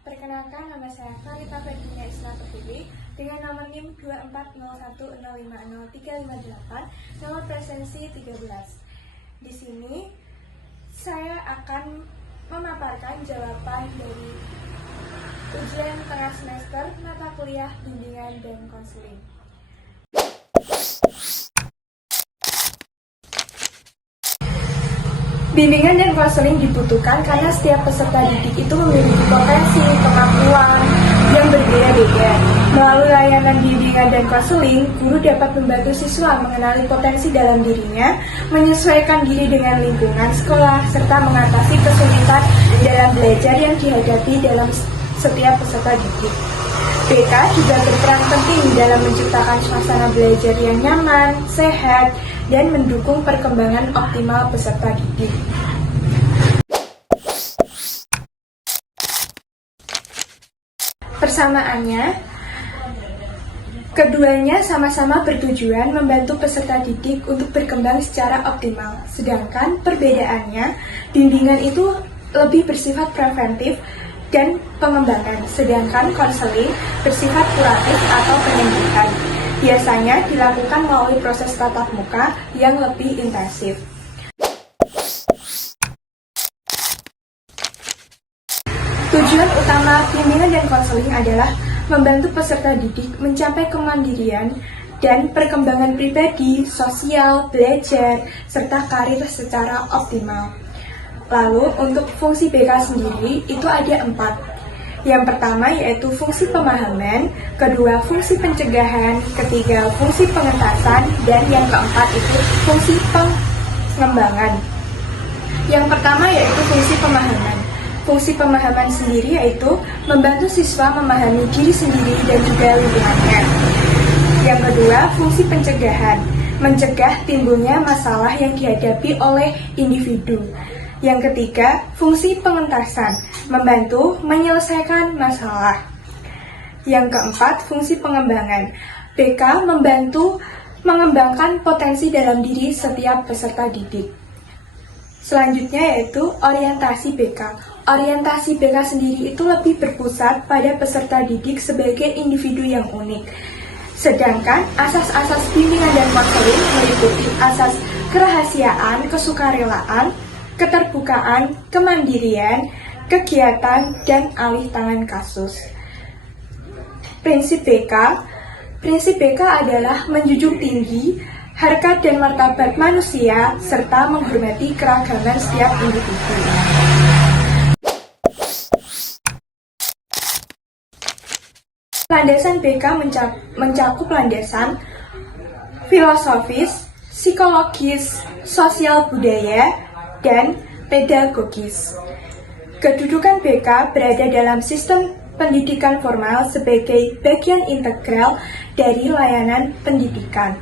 Perkenalkan, nama saya Farita Virginia Isra Pertiwi dengan nomor NIM 24010500358, nomor presensi 13. Di sini saya akan memaparkan jawaban dari ujian tengah semester mata kuliah bimbingan dan konseling. Bimbingan dan konseling dibutuhkan karena setiap peserta didik itu memiliki potensi, kemampuan yang berbeda-beda. Melalui layanan bimbingan dan konseling, guru dapat membantu siswa mengenali potensi dalam dirinya, menyesuaikan diri dengan lingkungan sekolah, serta mengatasi kesulitan dalam belajar yang dihadapi dalam setiap peserta didik. BK juga berperan penting dalam menciptakan suasana belajar yang nyaman, sehat, dan mendukung perkembangan optimal peserta didik. Persamaannya, keduanya sama-sama bertujuan membantu peserta didik untuk berkembang secara optimal. Sedangkan perbedaannya, bimbingan itu lebih bersifat preventif dan pengembangan, sedangkan konseling bersifat kuratif atau penyembuhan. Biasanya dilakukan melalui proses tatap muka yang lebih intensif. Tujuan utama bimbingan dan konseling adalah membantu peserta didik mencapai kemandirian dan perkembangan pribadi, sosial, belajar, serta karir secara optimal. Lalu untuk fungsi BK sendiri itu ada 4. Yang pertama yaitu fungsi pemahaman, kedua fungsi pencegahan, ketiga fungsi pengentasan, dan yang keempat itu fungsi pengembangan. Yang pertama yaitu fungsi pemahaman. Fungsi pemahaman sendiri yaitu membantu siswa memahami diri sendiri dan juga lingkungannya. Yang kedua fungsi pencegahan, mencegah timbulnya masalah yang dihadapi oleh individu. Yang ketiga, fungsi pengentasan, membantu menyelesaikan masalah. Yang keempat, fungsi pengembangan. BK membantu mengembangkan potensi dalam diri setiap peserta didik. Selanjutnya yaitu orientasi BK. Orientasi BK sendiri itu lebih berpusat pada peserta didik sebagai individu yang unik. Sedangkan asas-asas bimbingan dan konseling meliputi asas kerahasiaan, kesukarelaan, keterbukaan, kemandirian, kegiatan, dan alih tangan kasus. Prinsip BK adalah menjunjung tinggi harkat dan martabat manusia serta menghormati keragaman setiap individu. Landasan BK mencakup landasan filosofis, psikologis, sosial budaya, dan pedagogis. Kedudukan BK berada dalam sistem pendidikan formal sebagai bagian integral dari layanan pendidikan.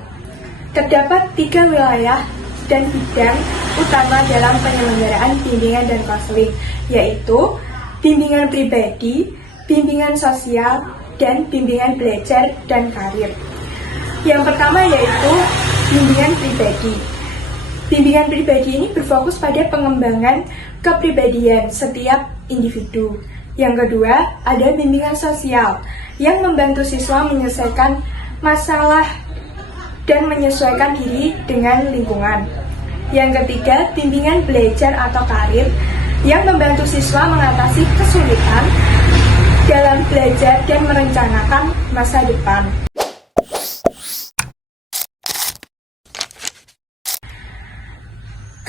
Terdapat 3 wilayah dan bidang utama dalam penyelenggaraan bimbingan dan konseling, yaitu bimbingan pribadi, bimbingan sosial, dan bimbingan belajar dan karir. Yang pertama yaitu bimbingan pribadi. Bimbingan pribadi ini berfokus pada pengembangan kepribadian setiap individu. Yang kedua, ada bimbingan sosial yang membantu siswa menyelesaikan masalah dan menyesuaikan diri dengan lingkungan. Yang ketiga, bimbingan belajar atau karir yang membantu siswa mengatasi kesulitan dalam belajar dan merencanakan masa depan.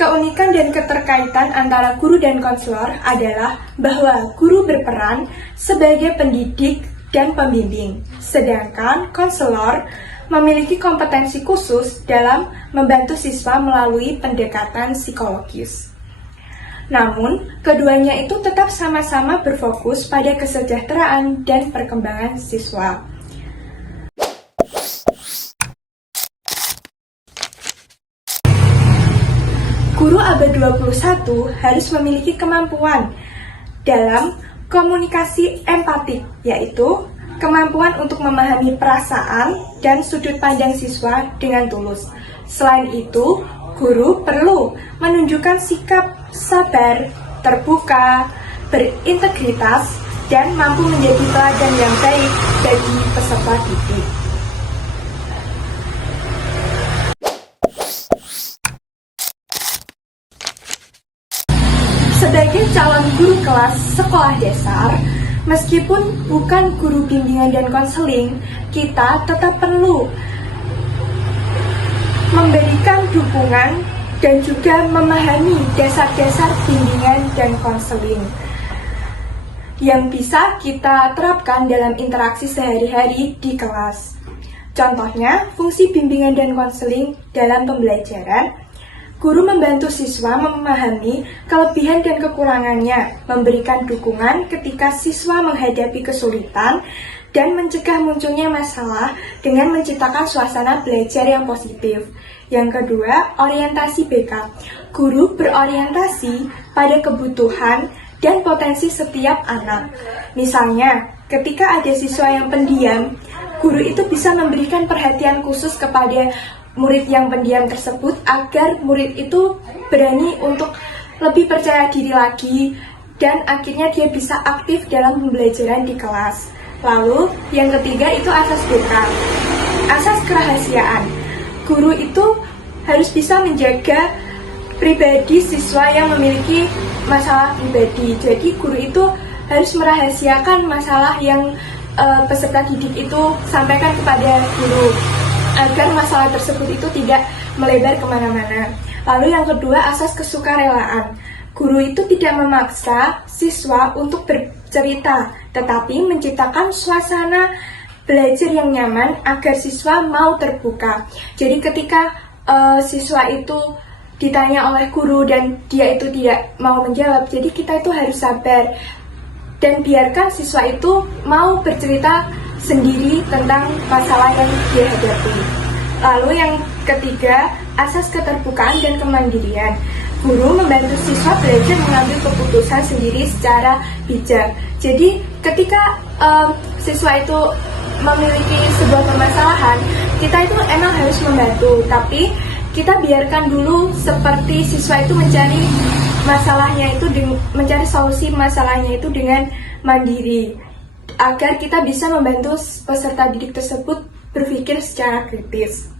Keunikan dan keterkaitan antara guru dan konselor adalah bahwa guru berperan sebagai pendidik dan pembimbing, sedangkan konselor memiliki kompetensi khusus dalam membantu siswa melalui pendekatan psikologis. Namun, keduanya itu tetap sama-sama berfokus pada kesejahteraan dan perkembangan siswa. Guru abad 21 harus memiliki kemampuan dalam komunikasi empatik, yaitu kemampuan untuk memahami perasaan dan sudut pandang siswa dengan tulus. Selain itu, guru perlu menunjukkan sikap sabar, terbuka, berintegritas, dan mampu menjadi teladan yang baik bagi peserta didik. Sebagai calon guru kelas sekolah dasar, meskipun bukan guru bimbingan dan konseling, kita tetap perlu memberikan dukungan dan juga memahami dasar-dasar bimbingan dan konseling yang bisa kita terapkan dalam interaksi sehari-hari di kelas. Contohnya, fungsi bimbingan dan konseling dalam pembelajaran. Guru membantu siswa memahami kelebihan dan kekurangannya, memberikan dukungan ketika siswa menghadapi kesulitan, dan mencegah munculnya masalah dengan menciptakan suasana belajar yang positif. Yang kedua, orientasi BK. Guru berorientasi pada kebutuhan dan potensi setiap anak. Misalnya, ketika ada siswa yang pendiam, guru itu bisa memberikan perhatian khusus kepada murid yang pendiam tersebut agar murid itu berani untuk lebih percaya diri lagi dan akhirnya dia bisa aktif dalam pembelajaran di kelas. Lalu yang ketiga itu asas BK, asas kerahasiaan. Guru itu harus bisa menjaga pribadi siswa yang memiliki masalah pribadi. Jadi guru itu harus merahasiakan masalah yang peserta didik itu sampaikan kepada guru, agar masalah tersebut itu tidak melebar kemana-mana. Lalu yang kedua, asas kesukarelaan. Guru itu tidak memaksa siswa untuk bercerita, tetapi menciptakan suasana belajar yang nyaman agar siswa mau terbuka. Jadi ketika siswa itu ditanya oleh guru dan dia itu tidak mau menjawab, jadi kita itu harus sabar dan biarkan siswa itu mau bercerita sendiri tentang masalah yang dia hadapi. Lalu yang ketiga, asas keterbukaan dan kemandirian. Guru membantu siswa belajar mengambil keputusan sendiri secara bijak. Jadi ketika siswa itu memiliki sebuah permasalahan, kita itu emang harus membantu, tapi kita biarkan dulu seperti siswa itu mencari masalahnya itu mencari solusi masalahnya itu dengan mandiri, agar kita bisa membantu peserta didik tersebut berpikir secara kritis.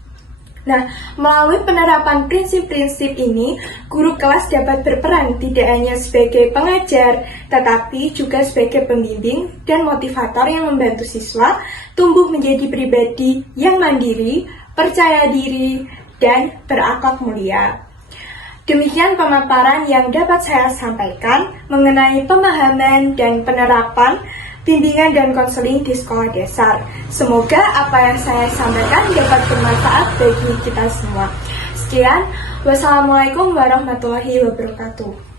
Nah, melalui penerapan prinsip-prinsip ini, guru kelas dapat berperan tidak hanya sebagai pengajar, tetapi juga sebagai pembimbing dan motivator yang membantu siswa tumbuh menjadi pribadi yang mandiri, percaya diri, dan berakhlak mulia. Demikian pemaparan yang dapat saya sampaikan mengenai pemahaman dan penerapan bimbingan dan konseling di sekolah dasar. Semoga apa yang saya sampaikan dapat bermanfaat bagi kita semua. Sekian, wassalamualaikum warahmatullahi wabarakatuh.